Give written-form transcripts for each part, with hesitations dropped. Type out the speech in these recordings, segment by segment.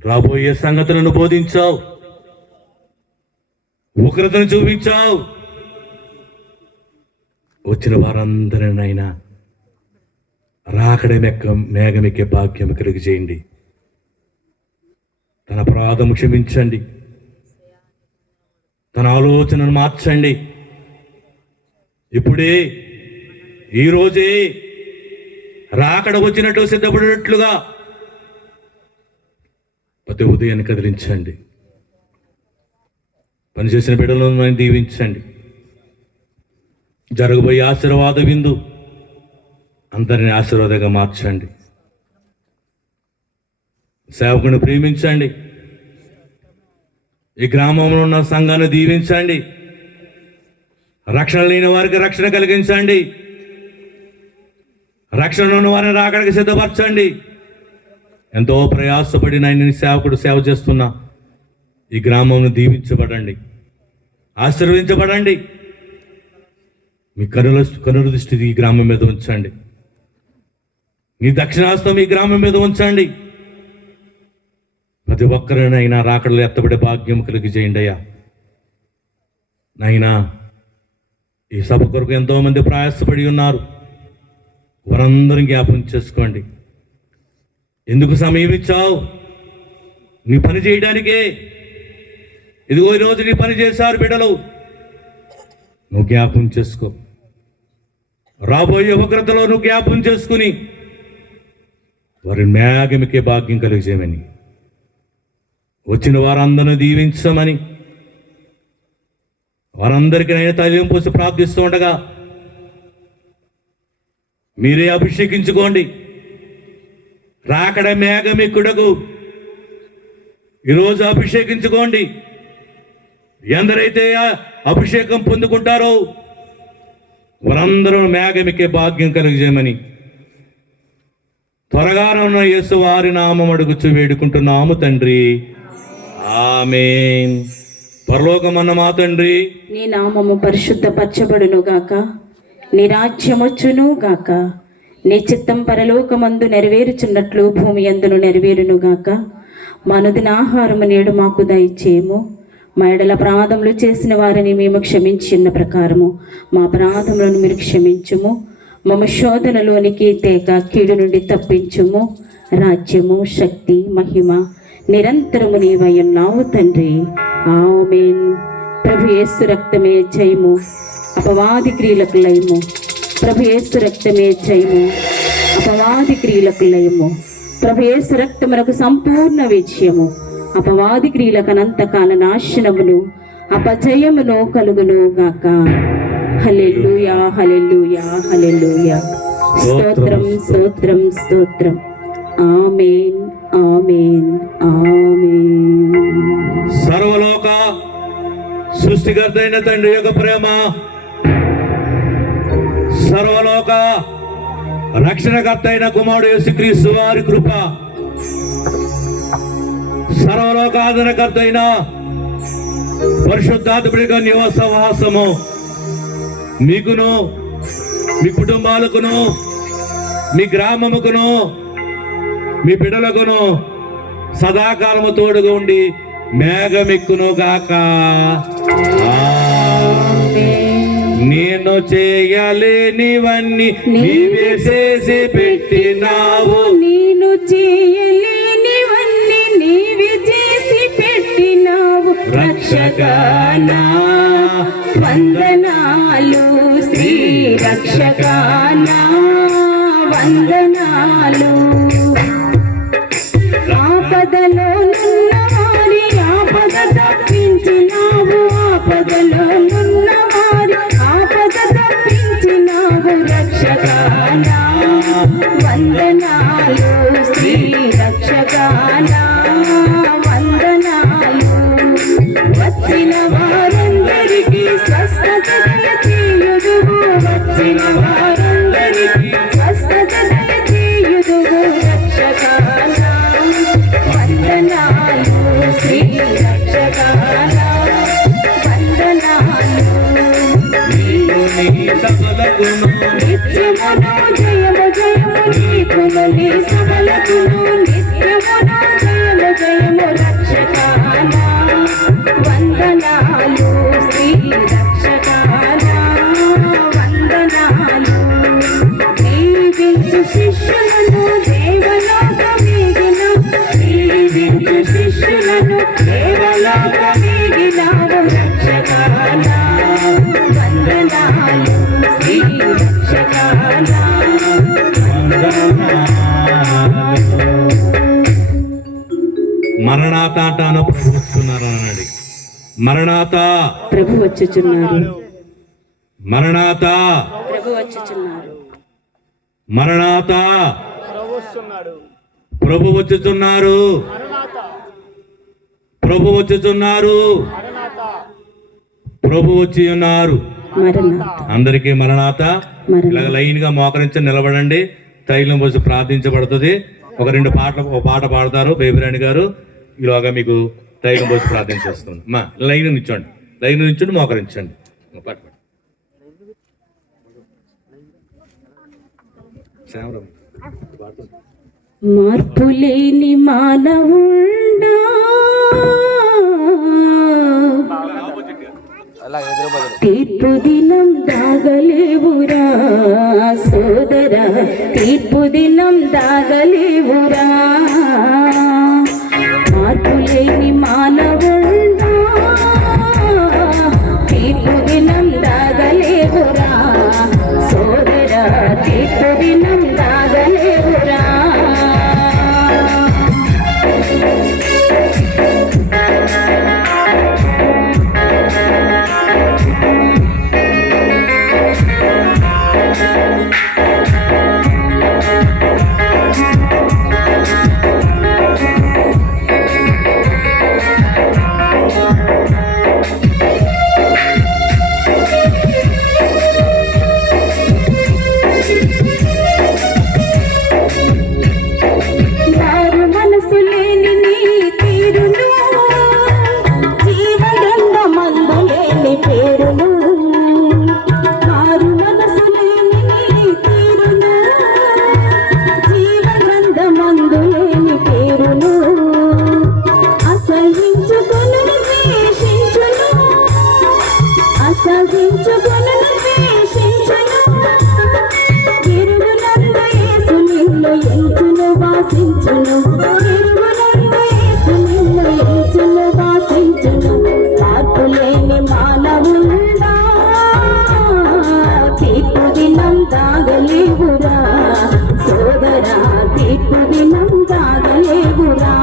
రాబోయే సంగతులను బోధించావు, ఉగ్రతను చూపించావు. వచ్చిన వారందరినైనా రాకడ మేఘమెక్కే భాగ్యం కలిగి చేయండి. తన అపరాధము క్షమించండి, తన ఆలోచనను మార్చండి. ఇప్పుడే, ఈరోజే రాకడ వచ్చినట్టు సిద్ధపడినట్లుగా ప్రతి ఉదయాన్ని కదిలించండి. పనిచేసిన బిడ్డలను మనం దీవించండి. జరగబోయే ఆశీర్వాద విందు అందరినీ ఆశీర్వాదంగా మార్చండి. సేవకుని ప్రేమించండి. ఈ గ్రామంలో ఉన్న సంఘాన్ని దీవించండి. రక్షణ లేని వారికి రక్షణ కలిగించండి. రక్షణ ఉన్న వారిని రాకడికి సిద్ధపరచండి. ఎంతో ప్రయాసపడి నేను సేవకుడు సేవ చేస్తున్నా ఈ గ్రామంను దీవించబడండి, ఆశీర్వదించబడండి. మీ కనుల దృష్టి ఈ గ్రామం మీద ఉంచండి. మీ దక్షిణాస్తం ఈ గ్రామం మీద ఉంచండి. ప్రతి ఒక్కరినైనా రాకడలు ఎత్తబడే భాగ్యం కలిగి చేయండి అయ్యా. నైనా ఈ సభ కొరకు ఎంతోమంది ప్రయాసపడి ఉన్నారు, వారందరం జ్ఞాపకం చేసుకోండి. ఎందుకు సమయం ఇచ్చావు? నీ పని చేయడానికే. ఇదిగో ఈరోజు నీ పని చేశారు బిడ్డలు, నువ్వు జ్ఞాపకం చేసుకో. రాబోయే ఉగ్రతలో నువ్వు జ్ఞాపకం చేసుకుని వారి మేఘమికే భాగ్యం కలిగజేయమని, వచ్చిన వారందరిని దీవించమని, వారందరికీ నేను తైలం పోసి ప్రార్థిస్తూ ఉండగా మీరే అభిషేకించుకోండి. రాకడ మేఘమిక్కుడకు ఈరోజు అభిషేకించుకోండి. ఎందరైతే అభిషేకం పొందుకుంటారో వారందరూ మేఘమికే భాగ్యం కలిగజేయమని త్వరగా ఉన్న యేసు వారి నామం అడుగుచు వేడుకుంటున్నాము తండ్రి, ఆమేన్. పరలోకమన్న మా తండ్రి, నీ నామము పరిశుద్ధపరచబడును గాక, నీ రాజ్యమొచ్చును గాక, నీ చిత్తం పరలోకమందు నెరవేరుచున్నట్లు భూమి యందును నెరవేరును గాక. మా అనుదిన ఆహారము నేడు మాకు దయచేయము. మా ఎడల అపరాధములు చేసిన వారిని మేము క్షమించిన ప్రకారము మా అపరాధములను మీరు క్షమించుము. మమ్మ శోధనలోనికి తేక కీడు నుండి తప్పించుము. రాజ్యము, శక్తి, మహిమ నిరంతరము నీవై ఉన్నావు తండ్రి, ఆమేన్. ప్రభు యేసు రక్తమే జయము, అపవాది క్రియలకు లయము. ప్రభు యేసు రక్తమే జయము, అపవాది క్రియలకు లయము. ప్రభు యేసు రక్తమునకు సంపూర్ణ విజయము, అపవాది క్రియలకు అనంతకాల నాశనమును అపజయమును కలుగును గాక. హల్లెలూయా, హల్లెలూయా, హల్లెలూయా. స్తోత్రం, స్తోత్రం, స్తోత్రం. ఆమేన్, ఆమేన్, ఆమేన్. సర్వలోక సృష్టికర్త అయిన తండ్రి యొక్క ప్రేమ, సర్వలోక రక్షణకర్త అయిన కుమారుడు యేసుక్రీస్తు వారి కృప, సర్వలోక ఆదరణకర్త అయిన పరిశుద్ధాత్ముడి నివాస వాసము మీకును, మీ కుటుంబాలకును, మీ గ్రామముకును, మీ బిడ్డలకును సదాకాలము తోడుగా ఉండి మేఘమెక్కును గాక. నేను చేయలేనివన్నీ నీవే చేసి పెట్టినావు, నేను చేయలేనివన్నీ నీవే చేసి పెట్టినావు. రక్షకానా వందనాలు, శ్రీ రక్షకానా వందనాలు. ఆపదలో నున్న వారి ఆపద తప్పించినావు, ఆపదలో నున్న వారి ఆపద తప్పించినావు. రక్షకానా వందనాలు, శ్రీ రక్షకానా వందనాలు. వచ్చిన వారందరికీ స్వస్థత దయచేయుదువు, వచ్చిన వారందరికీ స్వస్థత దయచేయుదువు. మరణాత అంటాను, ప్రభు వస్తున్నారు అన్నాడు. మరణాత, ప్రభు వచ్చుచున్నారు. మరణాత, ప్రభు వచ్చుచున్నారు. మరణాత, ప్రభు వచ్చుచున్నారు, ప్రభు వచ్చుచున్నారు, ప్రభు వచ్చి ఉన్నారు. మరణాత. అందరికీ మరణాత. మరణాత. ఇలాగ లైన్ గా మోకరించి నిలబడండి. తైలం పోసి ప్రార్థించబడుతుంది. ఒక పాట పాడతారు బేబిరాణి గారు. ఇలాగా మీకు తైలం పోసి ప్రార్థన చేస్తుంది. మా లైన్ నిల్చోండి, లైన్ నిల్చోండి, మోకరించండి. పాట పాడు. శ్యామరావు పాడుతుంది. మార్పులేని మానవుండా తీర్పు దినం దాగలేవురా సోదరా, తీర్పు దినం దాగలేవురా. మార్పులేని మానవుండా తీర్పు దినం దాగలేవురా సోదరా, తీర్పు దినం దాగలేవురా. వారు మనసు లేని నీ తీరును, జీవగంధమందు లేని పేరును. వారు మనసు లేని నీ తీరును, జీవగంధమందు లేని పేరును. అసహించుకొను ద్వేషించును, అసహించుకొను ద్వేషించును. తిరుగునందు యేసు నిన్ను ఎంచును వాసించును, తిరుగునందు యేసు నిన్ను ఎంచును వాసించును. మార్పులేని మానవుండా తీర్పు దినం దాగలేవురా సోదరా, తీర్పు దినం దాగలేవురా.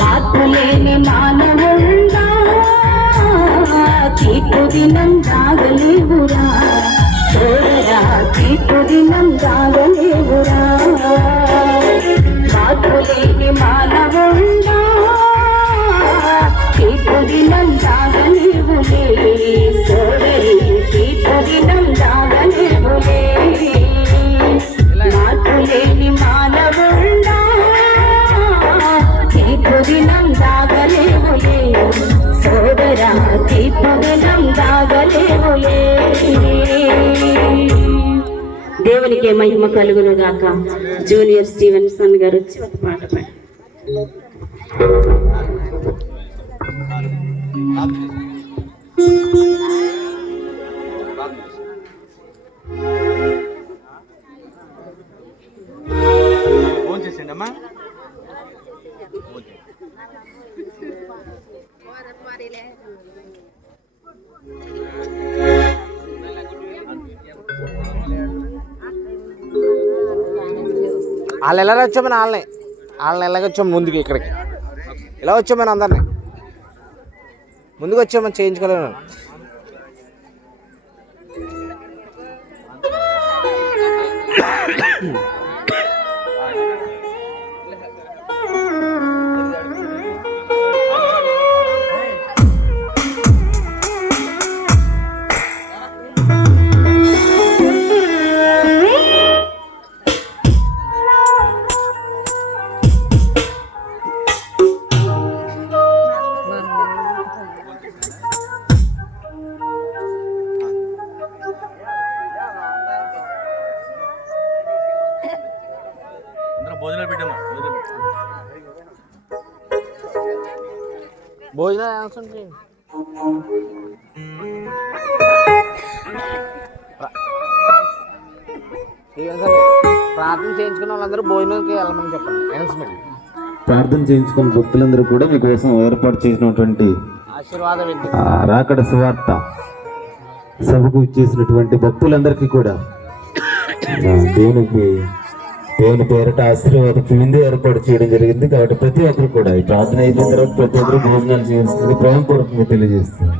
మార్పులేని మానవుండా తీర్పు దినం దాగలేవురా సోదరా తీర్పు దినం దాగలేవురా మార్పులేని మానవుండా తీర్పు దినం దాగలేవులే సోదరి తీర్పు దినం దాగలేవులే మార్పులేని మానవుండా తీర్పు దినం దాగలేవులే సోదరా తీర్పు దినం దాగలేవులే. దేవునికి మహిమ కలుగును గాక. జూనియర్ స్టీవెన్సన్ గారు వచ్చి ఒక పాట పాడారు. ఫోన్ చేసిండమ్మా. వాళ్ళు ఎలా వచ్చామని వాళ్ళని ఎలాగొచ్చాము ముందుకి ఇక్కడికి ఇలా వచ్చామని అందరినీ ముందుకు వచ్చామని చేయించుకోలేము. భోజనాలు పెట్టమ్మా. భోజనం ప్రార్థన చేయించుకున్న వాళ్ళందరూ భోజనానికి వెళ్ళమని చెప్పండి. అనౌన్స్మెంట్. ప్రార్థన చేయించుకున్న భక్తులందరూ కూడా మీకోసం ఏర్పాటు చేసినటువంటి ఆశీర్వాదం ఏంటి రాకడ సువార్త సభకు ఇచ్చేసినటువంటి భక్తులందరికీ కూడా దేవుని పేరట ఆశీర్వాద విందు ఏర్పాటు చేయడం జరిగింది. కాబట్టి ప్రతి ఒక్కరు కూడా ఈ ప్రార్థన అయిపోయిన తర్వాత ప్రతి ఒక్కరు భోజనాలు చేస్తుంది ప్రేమపూర్వకంగా తెలియజేస్తుంది.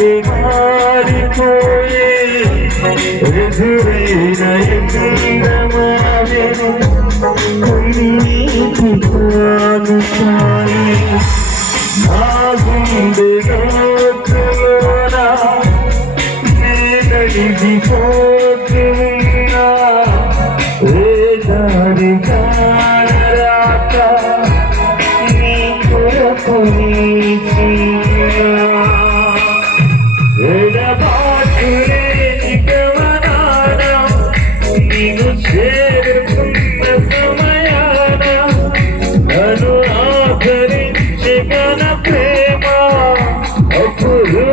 గుండె మారిపోయే ఎదురైన ఎందమావెను కన్నీటి కానుకాయి నా గుండె లోతులోన నడిగిపోతున్నా ఏ దారి కానరాక నీ కొరకు ఎడబాటులేని గమనాన నీకు చేరుకున్న సమయాన నన్ను ఆదరించగల ప్రేమ అప్పుడు